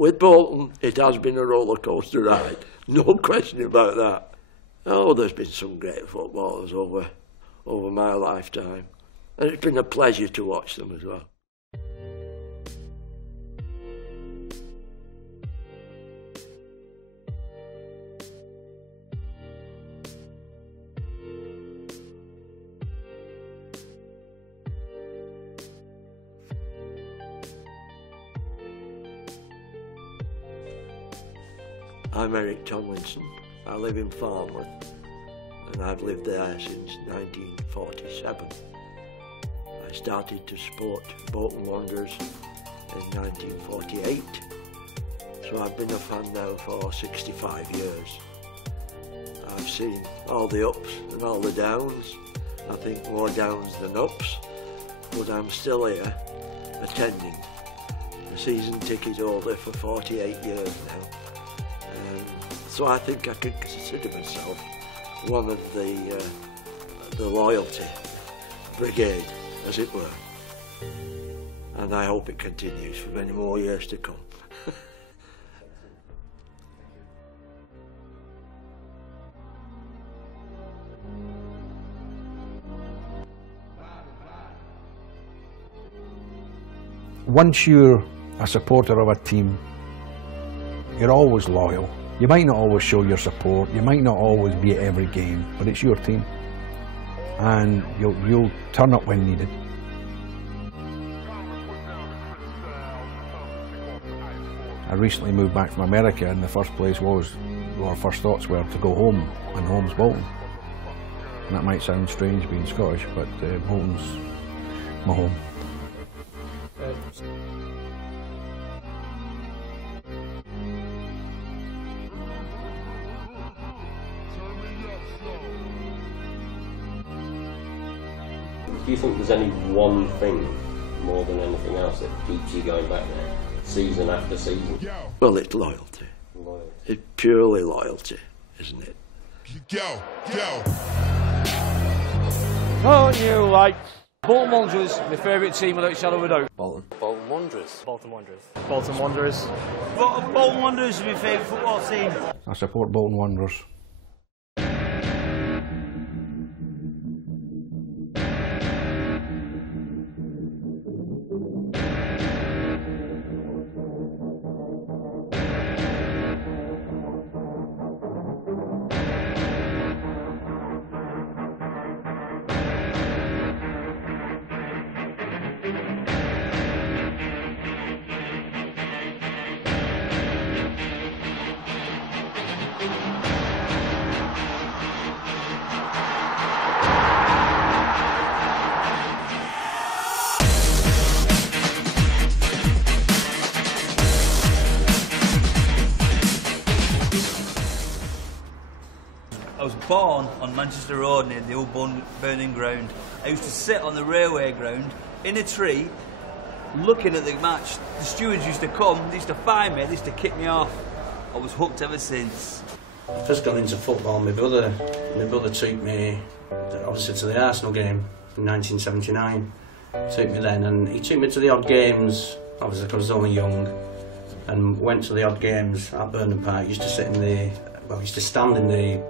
With Bolton, it has been a roller coaster ride, no question about that. Oh, there's been some great footballers over my lifetime, and it's been a pleasure to watch them as well. I'm Eric Tomlinson. I live in Farnworth, and I've lived there since 1947. I started to support Bolton Wanderers in 1948, so I've been a fan now for 65 years. I've seen all the ups and all the downs. I think more downs than ups, but I'm still here attending. A season ticket holder for 48 years now. So I think I can consider myself one of the loyalty brigade, as it were. And I hope it continues for many more years to come. Once you're a supporter of a team, you're always loyal. You might not always show your support, you might not always be at every game, but it's your team. And you'll turn up when needed. I recently moved back from America, and the first place was, our first thoughts were to go home, and home's Bolton. And that might sound strange being Scottish, but Bolton's my home. Do you think there's any one thing more than anything else that keeps you going back there, season after season? Well, it's loyalty. It's purely loyalty, isn't it? Oh, you like Bolton Wanderers, my favourite team without a shadow of a doubt. Bolton Wanderers. Bolton Wanderers. Bolton Wanderers. Bolton Wanderers is my favourite football team. I support Bolton Wanderers. I was born on Manchester Road near the old burning ground. I used to sit on the railway ground in a tree looking at the match. The stewards used to come, they used to find me, they used to kick me off. I was hooked ever since. I first got into football, my brother took me obviously to the Arsenal game in 1979. Took me then, and he took me to the odd games, obviously because I was only young, and went to the odd games at Burnham Park. I used to sit in the, well, I used to stand in the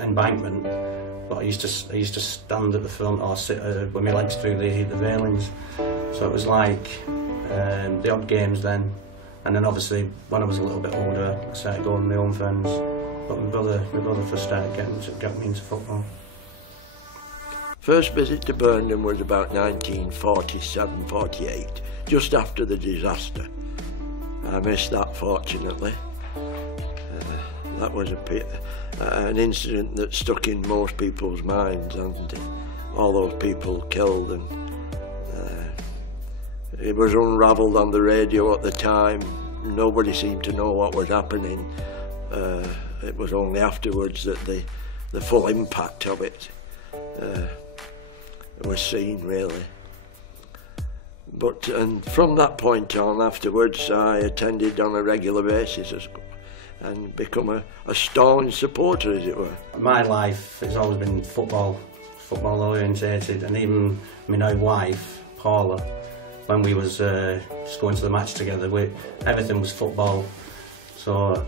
embankment, but I used to stand at the front or sit with my legs through the railings. So it was like the odd games then, and then obviously when I was a little bit older, I started going with my own friends. But my brother first started getting me into football. First visit to Burnham was about 1947-48, just after the disaster. I missed that, fortunately. That was an incident that stuck in most people's minds, and all those people killed, and it was unravelled on the radio at the time. Nobody seemed to know what was happening. It was only afterwards that the full impact of it was seen, really. And from that point on, afterwards, I attended on a regular basis and become a staunch supporter, as it were. My life has always been football orientated, and even my now wife, Paula, when we was just going to the match together. Everything was football. So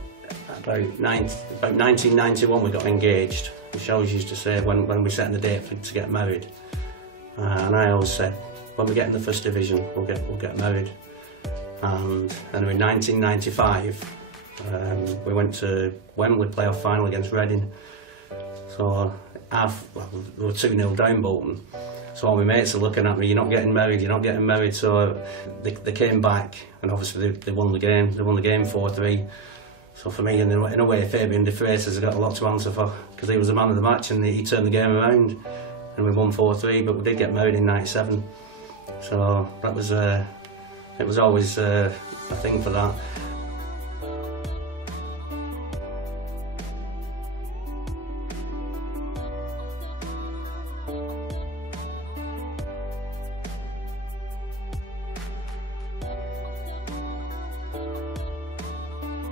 about 1991 we got engaged. She always used to say when we set the date to get married, and I always said when we get in the first division we'll get married. And then in 1995 we went to Wembley playoff final against Reading. So we were 2-0 down Bolton. So all my mates are looking at me, you're not getting married, you're not getting married. So they came back, and obviously they won the game. They won the game 4-3. So for me, in a way, Fabian De Freitas has got a lot to answer for, because he was the man of the match and he turned the game around, and we won 4-3. But we did get married in '97. So that was it was always a thing for that.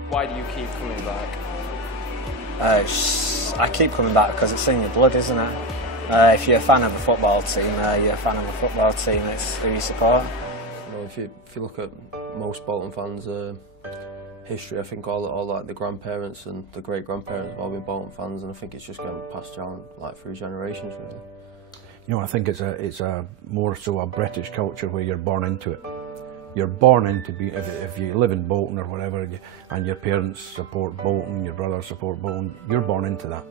Why do you keep coming back? I keep coming back because it's in your blood, isn't it? If you're a fan of a football team, you're a fan of a football team. It's who you support. You know, if you look at most Bolton fans' history, I think all like the grandparents and the great grandparents have all been Bolton fans, and I think it's just getting passed down like through generations, really. You know, I think it's a more so a British culture where you're born into it. You're born into be if you live in Bolton or whatever, and your parents support Bolton, your brothers support Bolton, you're born into that,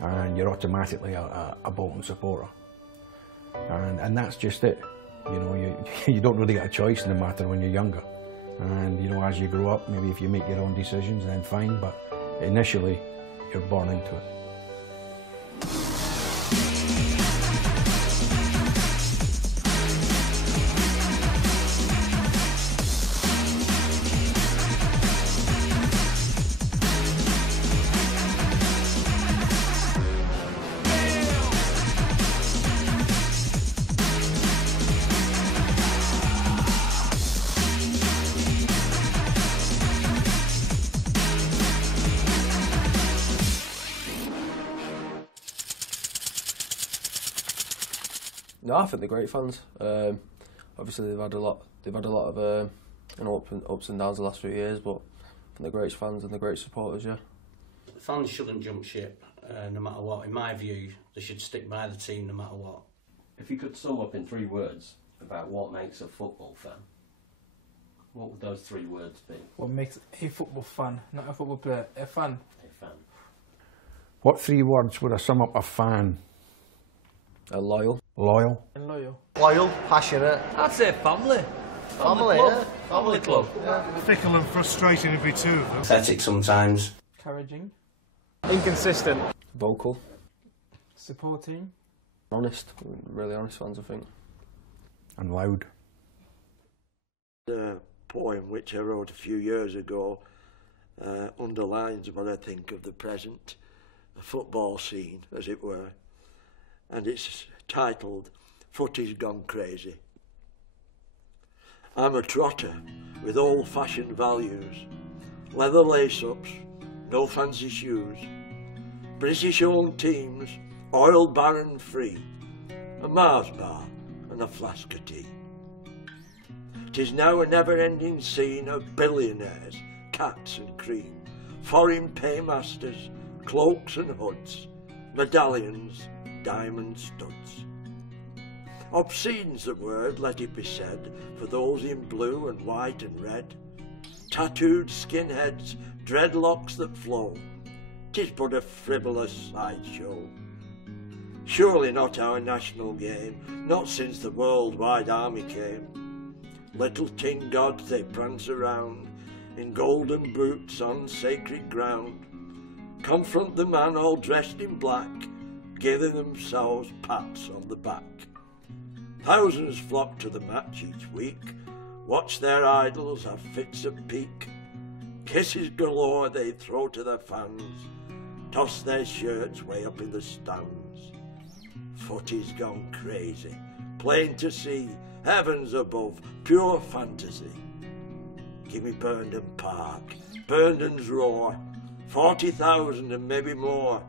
and you're automatically a Bolton supporter, and that's just it. You know, you don't really get a choice no matter when you're younger, and you know, as you grow up, maybe if you make your own decisions, then fine, but initially you're born into it. No, I think they're great fans. Obviously, they've had a lot of ups and downs the last few years, but I think they're great fans and they're great supporters. Yeah. Fans shouldn't jump ship, no matter what. In my view, they should stick by the team no matter what. If you could sum up in 3 words about what makes a football fan, what would those 3 words be? What makes a football fan, not a football player, a fan? A fan. What 3 words would I sum up a fan? Loyal. Loyal. And loyal. Loyal, passionate. I'd say family. Family, club. yeah. Family club. Fickle and frustrating would be 2 of them. Pathetic sometimes. Encouraging. Inconsistent. Vocal. Supporting. Honest. Really honest fans, I think. And loud. The poem which I wrote a few years ago underlines what I think of the present football scene, as it were, and it's titled Footy's Gone Crazy. I'm a trotter with old-fashioned values, leather lace-ups, no fancy shoes, British-owned teams, oil baron free, a Mars bar and a flask of tea. 'Tis now a never-ending scene of billionaires, cats and cream, foreign paymasters, cloaks and hoods, medallions, diamond studs. Obscene's the word, let it be said, for those in blue and white and red, tattooed skinheads, dreadlocks that flow. 'Tis but a frivolous sideshow. Surely not our national game, not since the worldwide army came. Little tin gods they prance around, in golden boots on sacred ground, confront the man all dressed in black, giving themselves pats on the back. Thousands flock to the match each week, watch their idols have fits of pique. Kisses galore they throw to their fans, toss their shirts way up in the stands. Footy's gone crazy, plain to see, heavens above, pure fantasy. Give me Burnden Park, Burnden's roar, 40,000 and maybe more.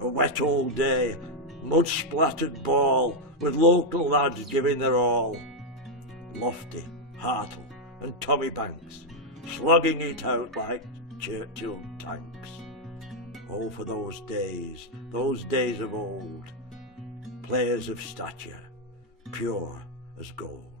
A wet all day, mud-splattered ball, with local lads giving their all. Lofty, Hartle and Tommy Banks, slugging it out like Churchill tanks. Oh, for those days of old, players of stature, pure as gold.